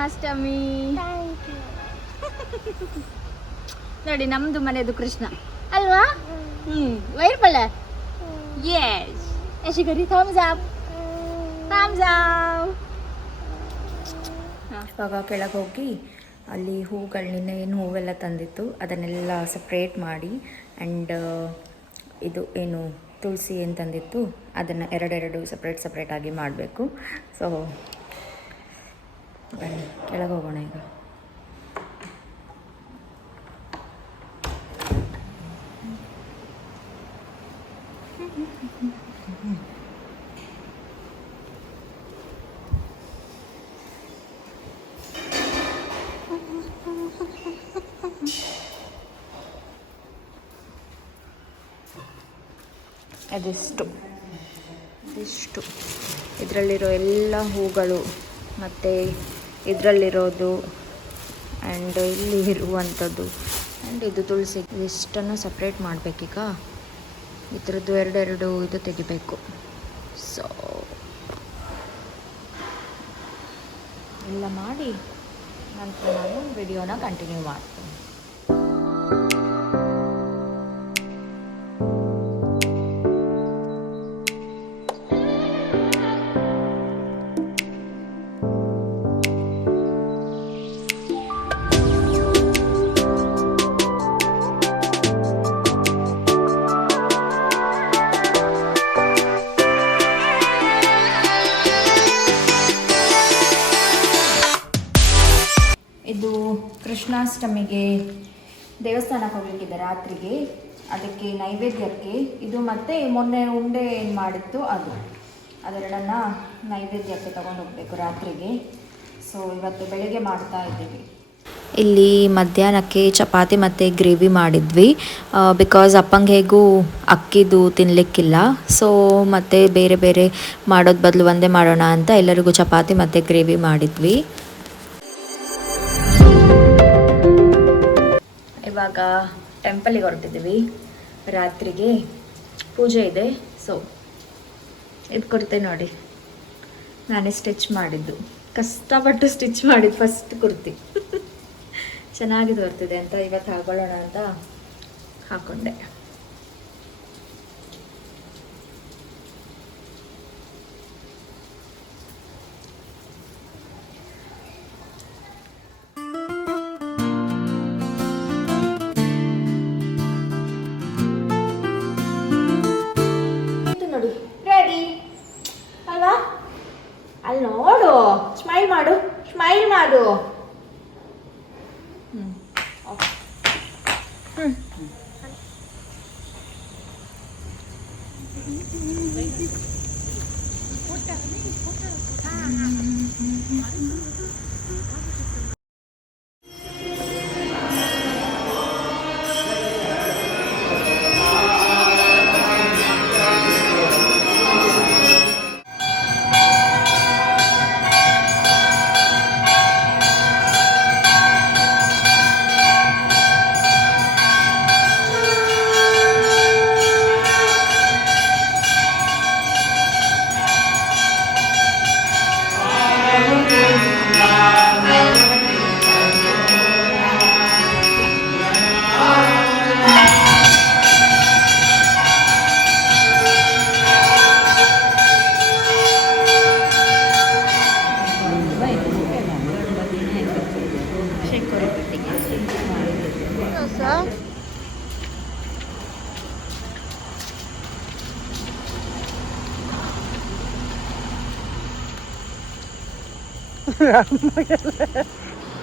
ಕೃಷ್ಣಾಷ್ಟಮಿ. ನೋಡಿ ನಮ್ದು ಮನೆದು ಕೃಷ್ಣ ಅಲ್ವಾ? ವೈರ್ಬಲ್ಲ. ಎಸ್ ಯಶಿಗರಿ ಥಮ್ಸ್ ಅಪ್. ಇವಾಗ ಕೆಳಗೆ ಹೋಗಿ ಅಲ್ಲಿ ಹೂಗಳನ್ನ ಏನು ಹೂವೆಲ್ಲ ತಂದಿತ್ತು ಅದನ್ನೆಲ್ಲ ಸಪ್ರೇಟ್ ಮಾಡಿ ಆ್ಯಂಡ್ ಇದು ಏನು ತುಳಸಿ ಏನು ತಂದಿತ್ತು ಅದನ್ನು ಎರಡೆರಡು ಸಪ್ರೇಟಾಗಿ ಮಾಡಬೇಕು. ಸೊ ಬನ್ನಿ ಕೆಳಗೆ ಹೋಗೋಣ ಈಗ. ಇದಿಷ್ಟು ಇದರಲ್ಲಿರೋ ಎಲ್ಲ ಹೂಗಳು ಮತ್ತು ಇದರಲ್ಲಿರೋದು ಆ್ಯಂಡ್ ಇಲ್ಲಿ ಇರುವಂಥದ್ದು ಆ್ಯಂಡ್ ಇದು ತುಳಸಿ ಇಷ್ಟನ್ನು ಸಪ್ರೇಟ್ ಮಾಡಬೇಕೀಗ. ಇದರದ್ದು ಎರಡೆರಡು ಇದು ತೆಗಿಬೇಕು. ಸೊ ಎಲ್ಲ ಮಾಡಿ ನಂತರ ನಾನು ವಿಡಿಯೋನ ಕಂಟಿನ್ಯೂ ಮಾಡ್ತೀನಿ. ಇದು ಕೃಷ್ಣಾಷ್ಟಮಿಗೆ ದೇವಸ್ಥಾನಕ್ಕೆ ಹೋಗ್ಲಿಕ್ಕಿದೆ ರಾತ್ರಿಗೆ, ಅದಕ್ಕೆ ನೈವೇದ್ಯಕ್ಕೆ ಇದು ಮತ್ತು ಮೊನ್ನೆ ಉಂಡೆ ಏನು ಮಾಡಿತ್ತು ಅದೆರಡನ್ನು ನೈವೇದ್ಯಕ್ಕೆ ತಗೊಂಡು ಹೋಗಬೇಕು ರಾತ್ರಿಗೆ. ಸೊ ಇವತ್ತು ಬೆಳಿಗ್ಗೆ ಮಾಡ್ತಾ ಇದ್ದೀವಿ. ಇಲ್ಲಿ ಮಧ್ಯಾಹ್ನಕ್ಕೆ ಚಪಾತಿ ಮತ್ತು ಗ್ರೇವಿ ಮಾಡಿದ್ವಿ ಬಿಕಾಸ್ ಅಪ್ಪಂಗೆ ಹೇಗೂ ಅಕ್ಕಿದು ತಿನ್ನಲಿಕ್ಕಿಲ್ಲ. ಸೊ ಮತ್ತು ಬೇರೆ ಬೇರೆ ಮಾಡೋದು ಬದಲು ಒಂದೇ ಮಾಡೋಣ ಅಂತ ಎಲ್ಲರಿಗೂ ಚಪಾತಿ ಮತ್ತು ಗ್ರೇವಿ ಮಾಡಿದ್ವಿ. ಇವಾಗ ಟೆಂಪಲಿಗೆ ಹೊರಟಿದ್ದೀವಿ, ರಾತ್ರಿಗೆ ಪೂಜೆ ಇದೆ. ಸೊ ಇದು ಕುರ್ತೆ ನೋಡಿ ನಾನೇ ಸ್ಟಿಚ್ ಮಾಡಿದ್ದು, ಕಷ್ಟಪಟ್ಟು ಸ್ಟಿಚ್ ಮಾಡಿದ್ದು ಫಸ್ಟ್ ಕುರ್ತಿ. ಚೆನ್ನಾಗಿ ತೋರ್ತಿದೆ ಅಂತ ಇವತ್ತು ಹಾಕೊಳ್ಳೋಣ ಅಂತ ಹಾಕ್ಕೊಂಡೆ. ನೋಡಿ ರೆಡಿ ಅಲ್ವಾ? ಅಲ್ಲಿ ನೋಡು, ಸ್ಮೈಲ್ ಮಾಡು.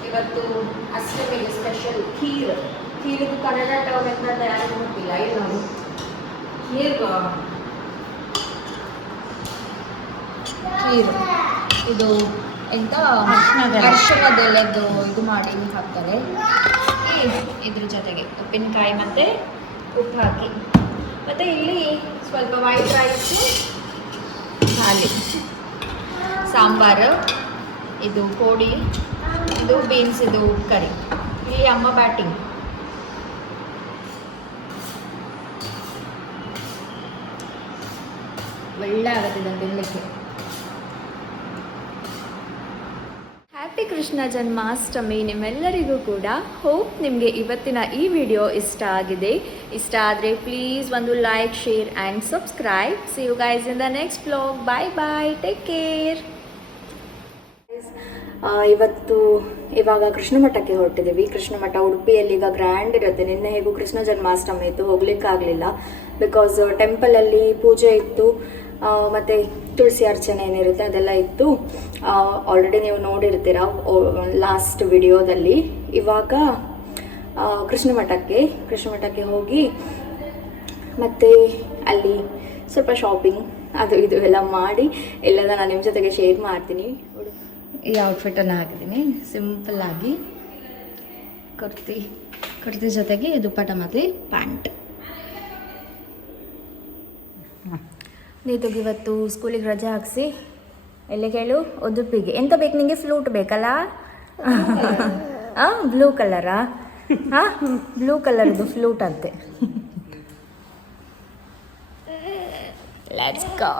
ಇವತ್ತು ಅಷ್ಟಮಿಗೆ ಸ್ಪೆಷಲ್ ಖೀರಿದು ಕನ್ನಡ ಟರ್ಮ್ ಎಂತ ಯಾರಿಗೂ ಗೊತ್ತಿಲ್ಲ. ಇದು ನೋಡಿ ಖೀರ್, ಇದು ಎಂತ ಅರಿಶಿಣದ ಎಲೆದು ಇದು ಮಾಡಿ ಹಾಕ್ತಾರೆ. ಇದ್ರ ಜೊತೆಗೆ ಉಪ್ಪಿನಕಾಯಿ ಮತ್ತು ಉಪ್ಪು ಹಾಕಿ, ಮತ್ತು ಇಲ್ಲಿ ಸ್ವಲ್ಪ ವೈಟ್ ರೈಸು, ಖಾಲಿ ಸಾಂಬಾರು, ಇದು ಕೋಡಿ, ಇದು ಬೀನ್ಸ್, ಇದು ಕರಿ. ಇಲ್ಲಿ ಅಮ್ಮ ಬ್ಯಾಟಿಂಗ್. ಒಳ್ಳೆ ಆಗುತ್ತೆ ಇದನ್ನು ತಿನ್ನಲಿಕ್ಕೆ. ಹ್ಯಾಪಿ ಕೃಷ್ಣ ಜನ್ಮಾಷ್ಟಮಿ ನಿಮ್ಮೆಲ್ಲರಿಗೂ ಕೂಡ. ಹೋಪ್ ನಿಮಗೆ ಇವತ್ತಿನ ಈ ವಿಡಿಯೋ ಇಷ್ಟ ಆಗಿದೆ. ಇಷ್ಟ ಆದರೆ ಪ್ಲೀಸ್ ಒಂದು like, share and subscribe. See you guys in the next vlog. Bye bye, take care. ಇವಾಗ ಕೃಷ್ಣ ಮಠಕ್ಕೆ ಹೊರಟಿದ್ದೀವಿ. ಕೃಷ್ಣ ಮಠ ಉಡುಪಿಯಲ್ಲಿ ಈಗ ಗ್ರ್ಯಾಂಡ್ ಇರುತ್ತೆ. ನಿನ್ನೆ ಹೇಗೂ ಕೃಷ್ಣ ಜನ್ಮಾಷ್ಟಮಿ ಇತ್ತು, ಹೋಗ್ಲಿಕ್ಕಾಗಲಿಲ್ಲ ಬಿಕಾಸ್ ಟೆಂಪಲಲ್ಲಿ ಪೂಜೆ ಇತ್ತು, ಮತ್ತು ತುಳಸಿ ಅರ್ಚನೆ ಏನಿರುತ್ತೆ ಅದೆಲ್ಲ ಇತ್ತು. ಆಲ್ರೆಡಿ ನೀವು ನೋಡಿರ್ತೀರ ಲಾಸ್ಟ್ ವಿಡಿಯೋದಲ್ಲಿ. ಇವಾಗ ಕೃಷ್ಣ ಮಠಕ್ಕೆ ಹೋಗಿ ಮತ್ತು ಅಲ್ಲಿ ಸ್ವಲ್ಪ ಶಾಪಿಂಗ್ ಅದು ಇದು ಎಲ್ಲ ಮಾಡಿ ಎಲ್ಲದ ನಾನು ನಿಮ್ಮ ಜೊತೆಗೆ ಶೇರ್ ಮಾಡ್ತೀನಿ. ಈ ಔಟ್ಫಿಟನ್ನು ಹಾಕಿದ್ದೀನಿ ಸಿಂಪಲ್ಲಾಗಿ, ಕುರ್ತಿ ಜೊತೆಗೆ ದುಪ್ಪಟ್ಟ ಮತ್ತು ಪ್ಯಾಂಟ್. ನೀತುಗೆ ಇವತ್ತು ಸ್ಕೂಲಿಗೆ ರಜೆ ಹಾಕಿಸಿ ಎಲ್ಲಿ ಕೇಳು, ಉದುಪಿಗೆ. ಎಂತ ಬೇಕು ನಿಮಗೆ? ಫ್ಲೂಟ್ ಬೇಕಲ್ಲ? ಬ್ಲೂ ಕಲರಾ? ಬ್ಲೂ ಕಲರ್ದು ಫ್ಲೂಟ್ ಅಂತೆ. Let's go.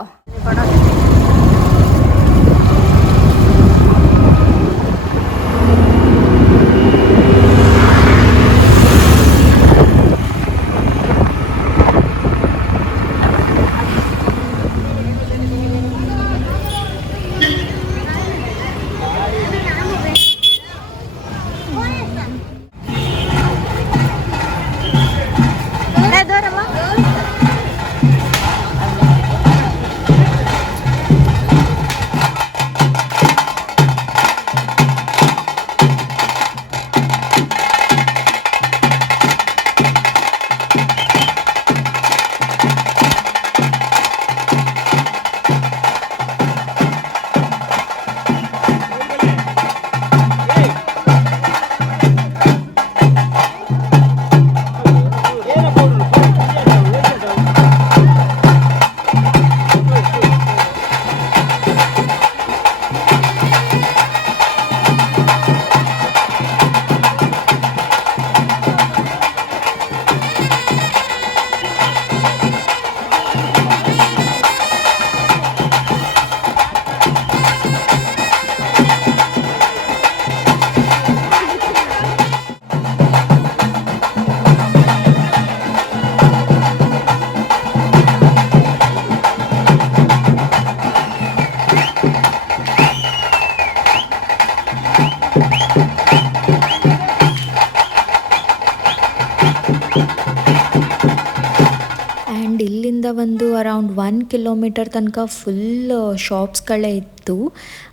ಆ್ಯಂಡ್ ಇಲ್ಲಿಂದ ಒಂದು ಅರೌಂಡ್ 1 ಕಿಲೋಮೀಟರ್ ತನಕ ಫುಲ್ ಶಾಪ್ಸ್ಗಳೇ ಇತ್ತು.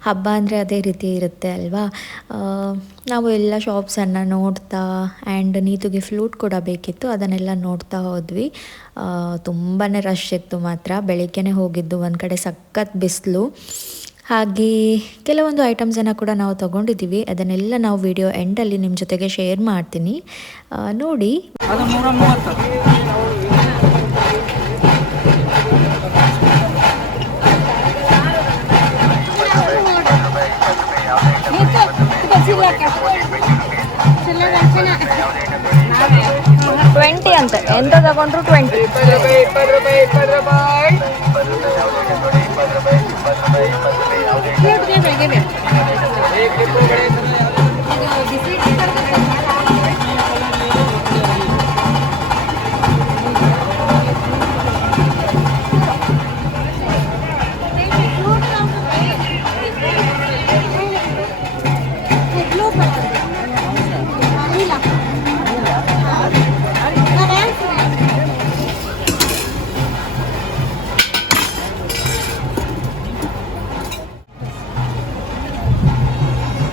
ಹಬ್ಬ ಅಂದರೆ ಅದೇ ರೀತಿ ಇರುತ್ತೆ ಅಲ್ವಾ. ನಾವು ಎಲ್ಲ ಶಾಪ್ಸನ್ನು ನೋಡ್ತಾ ಆ್ಯಂಡ್ ನೀತುಗೆ ಫ್ಲೂಟ್ ಕೂಡ ಬೇಕಿತ್ತು, ಅದನ್ನೆಲ್ಲ ನೋಡ್ತಾ ಹೋದ್ವಿ. ತುಂಬಾ ರಶ್ ಇತ್ತು ಮಾತ್ರ. ಬೆಳಿಗ್ಗೆನೇ ಹೋಗಿದ್ದು, ಒಂದು ಕಡೆ ಸಖತ್ ಬಿಸಿಲು. ಹಾಗೆ ಕೆಲವೊಂದು ಐಟಮ್ಸನ್ನು ಕೂಡ ನಾವು ತೊಗೊಂಡಿದ್ದೀವಿ. ಅದನ್ನೆಲ್ಲ ನಾವು ವಿಡಿಯೋ ಎಂಡಲ್ಲಿ ನಿಮ್ಮ ಜೊತೆಗೆ ಶೇರ್ ಮಾಡ್ತೀನಿ, ನೋಡಿ. $20 ಅಂತೆ, ಎಂತ ತಗೊಂಡ್ರು 20.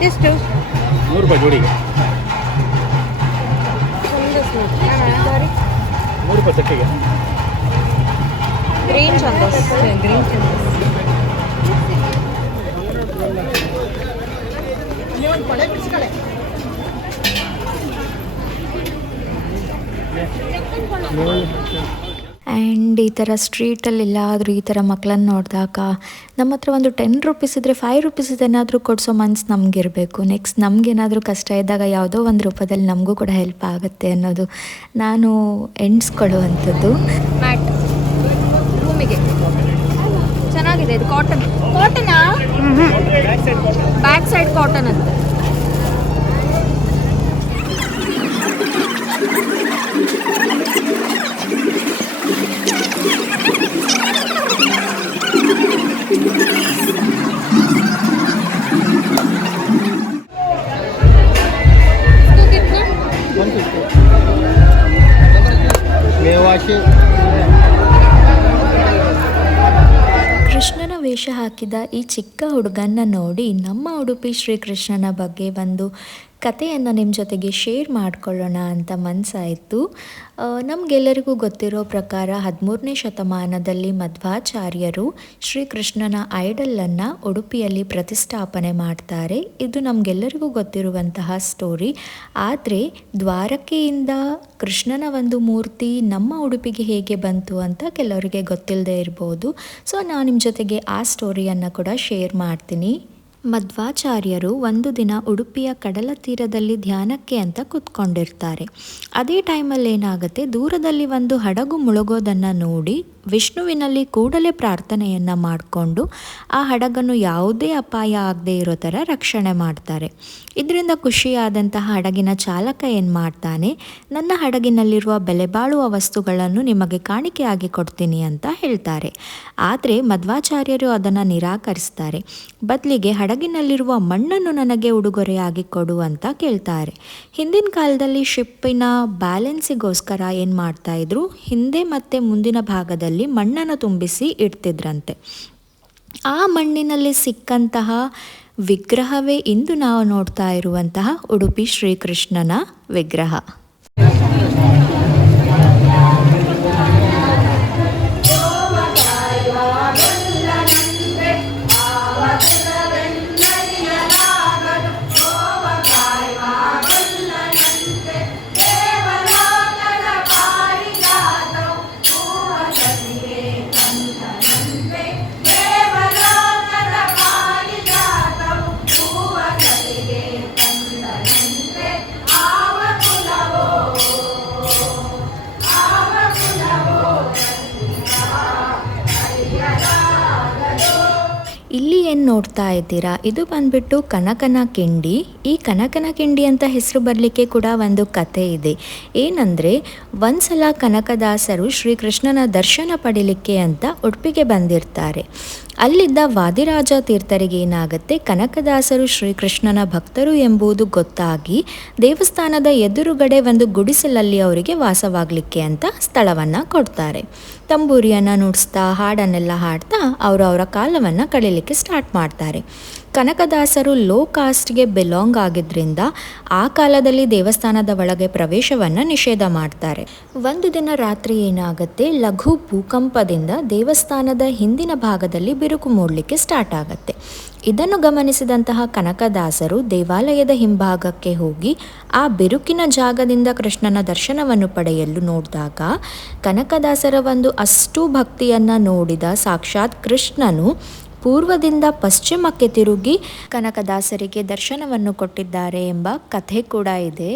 ಎಷ್ಟು? 100 ರೂಪಾಯಿ ಜೋಡಿಗೆ. 100 ರೂಪಾಯಿ ತಟ್ಟಿಗೆ. ಗ್ರೀನ್ ಚಂದಸ್. ಆ್ಯಂಡ್ ಈ ಥರ ಸ್ಟ್ರೀಟಲ್ಲಿ ಎಲ್ಲಾದರೂ ಈ ಥರ ಮಕ್ಕಳನ್ನ ನೋಡಿದಾಗ ನಮ್ಮ ಹತ್ರ ಒಂದು 10 ರೂಪೀಸ್ ಇದ್ದರೆ 5 ರೂಪೀಸ್ ಏನಾದರೂ ಕೊಡಿಸೋ ಮನ್ಸು ನಮಗಿರಬೇಕು. ನೆಕ್ಸ್ಟ್ ನಮಗೇನಾದರೂ ಕಷ್ಟ ಇದ್ದಾಗ ಯಾವುದೋ ಒಂದು ರೂಪದಲ್ಲಿ ನಮಗೂ ಕೂಡ ಹೆಲ್ಪ್ ಆಗುತ್ತೆ ಅನ್ನೋದು ನಾನು ಎಣಿಸ್ಕೊಳ್ಳುವಂಥದ್ದು. ಮ್ಯಾಟ್ ರೂಮಿಗೆ ಚೆನ್ನಾಗಿದೆ, ಇದು ಕಾಟನಾ? ಬ್ಯಾಕ್ ಸೈಡ್ ಕಾಟನ್ ಅಂತ. ಕೃಷ್ಣನ ವೇಷ ಹಾಕಿದ ಈ ಚಿಕ್ಕ ಹುಡುಗನ್ನ ನೋಡಿ ನಮ್ಮ ಉಡುಪಿ ಶ್ರೀಕೃಷ್ಣನ ಬಗ್ಗೆ ಒಂದು ಕಥೆಯನ್ನು ನಿಮ್ಮ ಜೊತೆಗೆ ಶೇರ್ ಮಾಡಿಕೊಳ್ಳೋಣ ಅಂತ ಮನಸ್ಸಾಯಿತು. ನಮಗೆಲ್ಲರಿಗೂ ಗೊತ್ತಿರೋ ಪ್ರಕಾರ 13ನೇ ಶತಮಾನದಲ್ಲಿ ಮಧ್ವಾಚಾರ್ಯರು ಶ್ರೀಕೃಷ್ಣನ ಐಡಲನ್ನು ಉಡುಪಿಯಲ್ಲಿ ಪ್ರತಿಷ್ಠಾಪನೆ ಮಾಡ್ತಾರೆ. ಇದು ನಮಗೆಲ್ಲರಿಗೂ ಗೊತ್ತಿರುವಂತಹ ಸ್ಟೋರಿ. ಆದರೆ ದ್ವಾರಕೆಯಿಂದ ಕೃಷ್ಣನ ಒಂದು ಮೂರ್ತಿ ನಮ್ಮ ಉಡುಪಿಗೆ ಹೇಗೆ ಬಂತು ಅಂತ ಕೆಲವರಿಗೆ ಗೊತ್ತಿಲ್ಲದೆ ಇರ್ಬೋದು. ಸೊ ನಾನು ನಿಮ್ಮ ಜೊತೆಗೆ ಆ ಸ್ಟೋರಿಯನ್ನು ಕೂಡ ಶೇರ್ ಮಾಡ್ತೀನಿ. ಮಧ್ವಾಚಾರ್ಯರು ಒಂದು ದಿನ ಉಡುಪಿಯ ಕಡಲ ತೀರದಲ್ಲಿ ಧ್ಯಾನಕ್ಕೆ ಅಂತ ಕೂತ್ಕೊಂಡಿರ್ತಾರೆ. ಅದೇ ಟೈಮಲ್ಲಿ ಏನಾಗುತ್ತೆ, ದೂರದಲ್ಲಿ ಒಂದು ಹಡಗು ಮುಳುಗೋದನ್ನು ನೋಡಿ ವಿಷ್ಣುವಿನಲ್ಲಿ ಕೂಡಲೇ ಪ್ರಾರ್ಥನೆಯನ್ನು ಮಾಡಿಕೊಂಡು ಆ ಹಡಗನ್ನು ಯಾವುದೇ ಅಪಾಯ ಆಗದೆ ಇರೋ ಥರ ರಕ್ಷಣೆ ಮಾಡ್ತಾರೆ. ಇದರಿಂದ ಖುಷಿಯಾದಂತಹ ಹಡಗಿನ ಚಾಲಕ ಏನು ಮಾಡ್ತಾನೆ, ನನ್ನ ಹಡಗಿನಲ್ಲಿರುವ ಬೆಲೆ ಬಾಳುವ ವಸ್ತುಗಳನ್ನು ನಿಮಗೆ ಕಾಣಿಕೆಯಾಗಿ ಕೊಡ್ತೀನಿ ಅಂತ ಹೇಳ್ತಾರೆ. ಆದರೆ ಮಧ್ವಾಚಾರ್ಯರು ಅದನ್ನು ನಿರಾಕರಿಸ್ತಾರೆ. ಬದಲಿಗೆ ಹಡಗಿನಲ್ಲಿರುವ ಮಣ್ಣನ್ನು ನನಗೆ ಉಡುಗೊರೆಯಾಗಿ ಕೊಡು ಅಂತ ಕೇಳ್ತಾರೆ. ಹಿಂದಿನ ಕಾಲದಲ್ಲಿ ಶಿಪ್ಪಿನ ಬ್ಯಾಲೆನ್ಸಿಗೋಸ್ಕರ ಏನು ಮಾಡ್ತಾಯಿದ್ರು, ಹಿಂದೆ ಮತ್ತು ಮುಂದಿನ ಭಾಗದಲ್ಲಿ ಮಣ್ಣನ್ನು ತುಂಬಿಸಿ ಇಡ್ತಿದ್ರಂತೆ. ಆ ಮಣ್ಣಿನಲ್ಲಿ ಸಿಕ್ಕಂತಹ ವಿಗ್ರಹವೇ ಇಂದು ನಾವು ನೋಡ್ತಾ ಇರುವಂತಹ ಉಡುಪಿ ಶ್ರೀಕೃಷ್ಣನ ವಿಗ್ರಹ. ಇಲ್ಲಿ ಏನು ನೋಡ್ತಾ ಇದ್ದೀರಾ, ಇದು ಬಂದ್ಬಿಟ್ಟು ಕನಕನ ಕಿಂಡಿ. ಈ ಕನಕನ ಕಿಂಡಿ ಅಂತ ಹೆಸರು ಬರಲಿಕ್ಕೆ ಕೂಡ ಒಂದು ಕತೆ ಇದೆ. ಏನಂದರೆ, ಒಂದ್ಸಲ ಕನಕದಾಸರು ಶ್ರೀಕೃಷ್ಣನ ದರ್ಶನ ಪಡೀಲಿಕ್ಕೆ ಅಂತ ಉಡುಪಿಗೆ ಬಂದಿರ್ತಾರೆ. ಅಲ್ಲಿದ್ದ ವಾದಿರಾಜ ತೀರ್ಥರಿಗೆ ಏನಾಗುತ್ತೆ, ಕನಕದಾಸರು ಶ್ರೀಕೃಷ್ಣನ ಭಕ್ತರು ಎಂಬುದು ಗೊತ್ತಾಗಿ ದೇವಸ್ಥಾನದ ಎದುರುಗಡೆ ಒಂದು ಗುಡಿಸಲಲ್ಲಿ ಅವರಿಗೆ ವಾಸವಾಗಲಿಕ್ಕೆ ಅಂತ ಸ್ಥಳವನ್ನು ಕೊಡ್ತಾರೆ. ತಂಬೂರಿಯನ್ನು ನುಡಿಸ್ತಾ ಹಾಡನ್ನೆಲ್ಲ ಹಾಡ್ತಾ ಅವರ ಕಾಲವನ್ನು ಕಳೀಲಿಕ್ಕೆ ಸ್ಟಾರ್ಟ್ ಮಾಡ್ತಾರೆ. ಕನಕದಾಸರು ಲೋ ಕಾಸ್ಟ್ಗೆ ಬಿಲಾಂಗ್ ಆಗಿದ್ದರಿಂದ ಆ ಕಾಲದಲ್ಲಿ ದೇವಸ್ಥಾನದ ಒಳಗೆ ಪ್ರವೇಶವನ್ನು ನಿಷೇಧ ಮಾಡ್ತಾರೆ. ಒಂದು ದಿನ ರಾತ್ರಿ ಏನಾಗುತ್ತೆ, ಲಘು ಭೂಕಂಪದಿಂದ ದೇವಸ್ಥಾನದ ಹಿಂದಿನ ಭಾಗದಲ್ಲಿ ಬಿರುಕು ಮೂಡಲಿಕ್ಕೆ ಸ್ಟಾರ್ಟ್ ಆಗುತ್ತೆ. ಇದನ್ನು ಗಮನಿಸಿದಂತಹ ಕನಕದಾಸರು ದೇವಾಲಯದ ಹಿಂಭಾಗಕ್ಕೆ ಹೋಗಿ ಆ ಬಿರುಕಿನ ಜಾಗದಿಂದ ಕೃಷ್ಣನ ದರ್ಶನವನ್ನು ಪಡೆಯಲು ನೋಡಿದಾಗ ಕನಕದಾಸರ ಒಂದು ಅಷ್ಟು ಭಕ್ತಿಯನ್ನು ನೋಡಿದ ಸಾಕ್ಷಾತ್ ಕೃಷ್ಣನು ಪೂರ್ವದಿಂದ ಪಶ್ಚಿಮಕ್ಕೆ ತಿರುಗಿ ಕನಕದಾಸರಿಗೆ ದರ್ಶನವನ್ನು ಕೊಟ್ಟಿದ್ದಾರೆ ಎಂಬ ಕಥೆ ಕೂಡ ಇದೆ.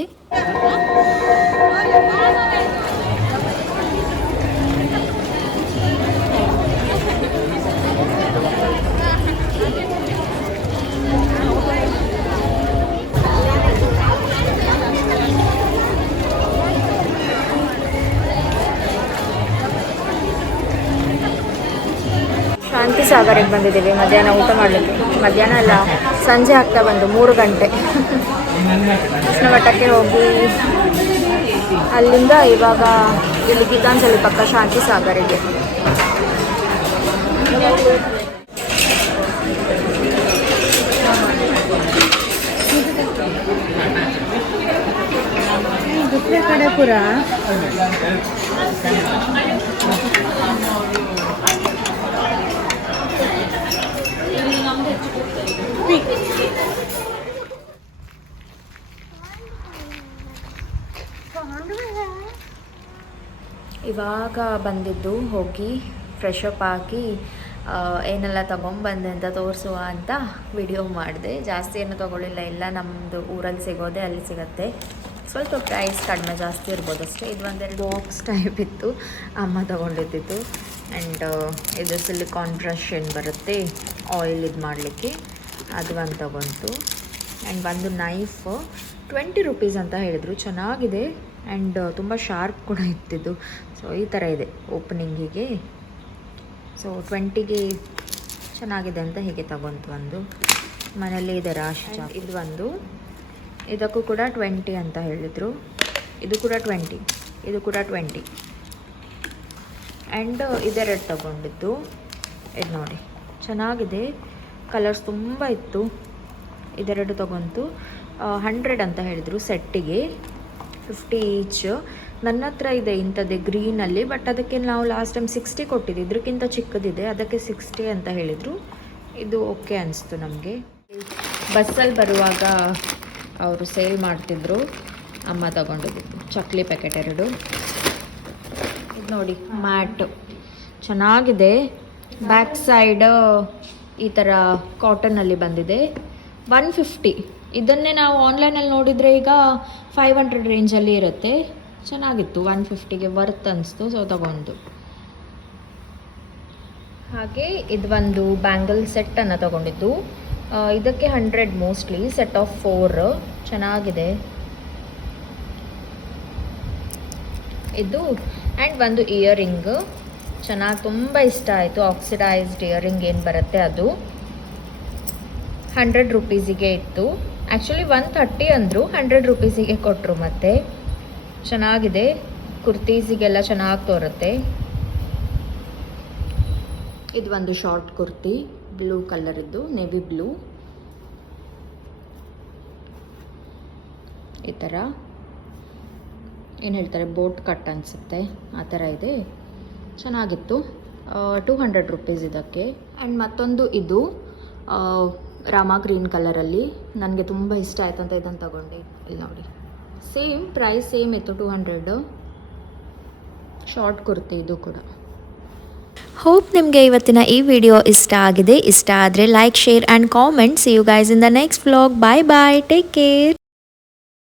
ಶಾಂತಿ ಸಾಗರಿಗೆ ಬಂದಿದ್ದೀವಿ ಮಧ್ಯಾಹ್ನ ಊಟ ಮಾಡಲಿಕ್ಕೆ. ಮಧ್ಯಾಹ್ನ ಅಲ್ಲ, ಸಂಜೆ ಆಗ್ತಾ ಬಂದು 3 ಗಂಟೆ. ಕೃಷ್ಣ ಮಠಕ್ಕೆ ಹೋಗಿ ಅಲ್ಲಿಂದ ಇವಾಗ ಇಲ್ಲಿ ಗೀತಾಂಜಲಿ ಪಕ್ಕ ಶಾಂತಿ ಸಾಗರಿಗೆ. दुसरे कड़े पूरा ಇವಾಗ ಬಂದಿದ್ದು, ಹೋಗಿ ಫ್ರೆಶ್ ಅಪ್ ಆಗಿ ಏನೆಲ್ಲ ತೊಗೊಂಬಂದೆ ಅಂತ ತೋರಿಸುವ ಅಂತ ವಿಡಿಯೋ ಮಾಡಿದೆ. ಜಾಸ್ತಿ ಏನು ತೊಗೊಳ್ಳಿಲ್ಲ, ಎಲ್ಲ ನಮ್ಮದು ಊರಲ್ಲಿ ಸಿಗೋದೆ ಅಲ್ಲಿ ಸಿಗುತ್ತೆ. ಸ್ವಲ್ಪ ಪ್ರೈಸ್ ಕಡಿಮೆ ಜಾಸ್ತಿ ಇರ್ಬೋದು ಅಷ್ಟೇ. ಇದು ಒಂದೆರಡು ಬಾಕ್ಸ್ ಟೈಪ್ ಇತ್ತು, ಅಮ್ಮ ತೊಗೊಂಡಿದ್ದಿತ್ತು. ಆ್ಯಂಡ್ ಇದು ಸಿಲಿಕಾನ್ ಬ್ರಷ್ ಏನು ಬರುತ್ತೆ ಆಯಿಲ್ ಇದು ಮಾಡಲಿಕ್ಕೆ, ಅದು ಒಂದು ತೊಗೊಂತು. ಆ್ಯಂಡ್ ಒಂದು ನೈಫ್ 20 ರೂಪೀಸ್ ಅಂತ ಹೇಳಿದರು. ಚೆನ್ನಾಗಿದೆ ಆ್ಯಂಡ್ ತುಂಬ ಶಾರ್ಪ್ ಕೂಡ ಇತ್ತಿದ್ದು. ಸೊ ಈ ಥರ ಇದೆ ಓಪನಿಂಗಿಗೆ. ಸೊ 20ಗೆ ಚೆನ್ನಾಗಿದೆ ಅಂತ ಹೀಗೆ ತಗೊಂತು. ಒಂದು ಮನೇಲಿ ಇದೆ ರಾಶಿ. ಇದು ಒಂದು, ಇದಕ್ಕೂ ಕೂಡ 20 ಅಂತ ಹೇಳಿದರು. ಇದು ಕೂಡ 20, ಇದು ಕೂಡ 20. ಆ್ಯಂಡ್ ಇದೆರಡು ತಗೊಂಡಿದ್ದು. ಇದು ನೋಡಿ ಚೆನ್ನಾಗಿದೆ, ಕಲರ್ಸ್ ತುಂಬ ಇತ್ತು. ಇದೆರಡು ತಗೊಂತು 100 ಅಂತ ಹೇಳಿದರು ಸೆಟ್ಟಿಗೆ, 50 ಈಚ್. ನನ್ನ ಹತ್ರ ಇದೆ ಇಂಥದ್ದೇ ಗ್ರೀನಲ್ಲಿ, ಬಟ್ ಅದಕ್ಕೆ ನಾವು ಲಾಸ್ಟ್ ಟೈಮ್ 60 ಕೊಟ್ಟಿದ್ದು, ಇದಕ್ಕಿಂತ ಚಿಕ್ಕದಿದೆ, ಅದಕ್ಕೆ 60 ಅಂತ ಹೇಳಿದರು. ಇದು ಓಕೆ ಅನಿಸ್ತು ನಮಗೆ. ಬಸ್ಸಲ್ಲಿ ಬರುವಾಗ ಅವರು ಸೇಲ್ ಮಾಡ್ತಿದ್ರು, ಅಮ್ಮ ತಗೊಂಡಿದ್ದು ಚಕ್ಲಿ ಪ್ಯಾಕೆಟ್ 2. ಇದು ನೋಡಿ ಮ್ಯಾಟು ಚೆನ್ನಾಗಿದೆ, ಬ್ಯಾಕ್ ಸೈಡ್ ಈ ಥರ ಕಾಟನಲ್ಲಿ ಬಂದಿದೆ. 150. ಇದನ್ನೇ ನಾವು ಆನ್ಲೈನಲ್ಲಿ ನೋಡಿದರೆ ಈಗ 500 ರೇಂಜಲ್ಲಿ ಇರುತ್ತೆ. ಚೆನ್ನಾಗಿತ್ತು, 150ಗೆ ವರ್ತ್ ಅನಿಸ್ತು, ಸೊ ತಗೊಂಡು. ಹಾಗೆ ಇದು ಒಂದು ಬ್ಯಾಂಗಲ್ ಸೆಟ್ಟನ್ನು ತಗೊಂಡಿದ್ದು. ಇದಕ್ಕೆ 100 ಮೋಸ್ಟ್ಲಿ, ಸೆಟ್ ಆಫ್ 4 ಚೆನ್ನಾಗಿದೆ ಇದು. ಆ್ಯಂಡ್ ಒಂದು ಇಯರಿಂಗ್ ಚೆನ್ನಾಗಿ, ತುಂಬ ಇಷ್ಟ ಆಯಿತು. ಆಕ್ಸಿಡೈಸ್ಡ್ ಇಯರಿಂಗ್ ಏನು ಬರುತ್ತೆ ಅದು 100 ರೂಪೀಸಿಗೆ ಇತ್ತು. ಆ್ಯಕ್ಚುಲಿ 130 ಅಂದರು, 100 ರೂಪೀಸಿಗೆ ಕೊಟ್ಟರು. ಮತ್ತು ಚೆನ್ನಾಗಿದೆ, ಕುರ್ತೀಸಿಗೆಲ್ಲ ಚೆನ್ನಾಗಿ ತೋರುತ್ತೆ. ಇದು ಒಂದು ಶಾರ್ಟ್ ಕುರ್ತಿ, ಬ್ಲೂ ಕಲರಿದ್ದು, ನೇವಿ ಬ್ಲೂ. ಈ ಥರ ಏನು ಹೇಳ್ತಾರೆ, ಬೋಟ್ ಕಟ್ ಅನಿಸುತ್ತೆ, ಆ ಥರ ಇದೆ. ಚೆನ್ನಾಗಿತ್ತು. 200 ರೂಪೀಸ್ ಇದಕ್ಕೆ. ಆ್ಯಂಡ್ ಮತ್ತೊಂದು ಇದು ರಾಮ ಗ್ರೀನ್ ಕಲರಲ್ಲಿ, ನನಗೆ ತುಂಬ ಇಷ್ಟ ಆಯ್ತು ಅಂತ ಇದನ್ನು ತಗೊಂಡೆ. ಇಲ್ಲಿ ನೋಡಿ, ಸೇಮ್ ಪ್ರೈಸ್ ಸೇಮ್ ಇತ್ತು, 200. ಶಾರ್ಟ್ ಕುರ್ತಿ ಇದು ಕೂಡ. ಹೋಪ್ ನಿಮಗೆ ಇವತ್ತಿನ ಈ ವಿಡಿಯೋ ಇಷ್ಟ ಆಗಿದೆ. ಇಷ್ಟ ಆದರೆ like, share and comment. See you guys in the next vlog. Bye bye, take care.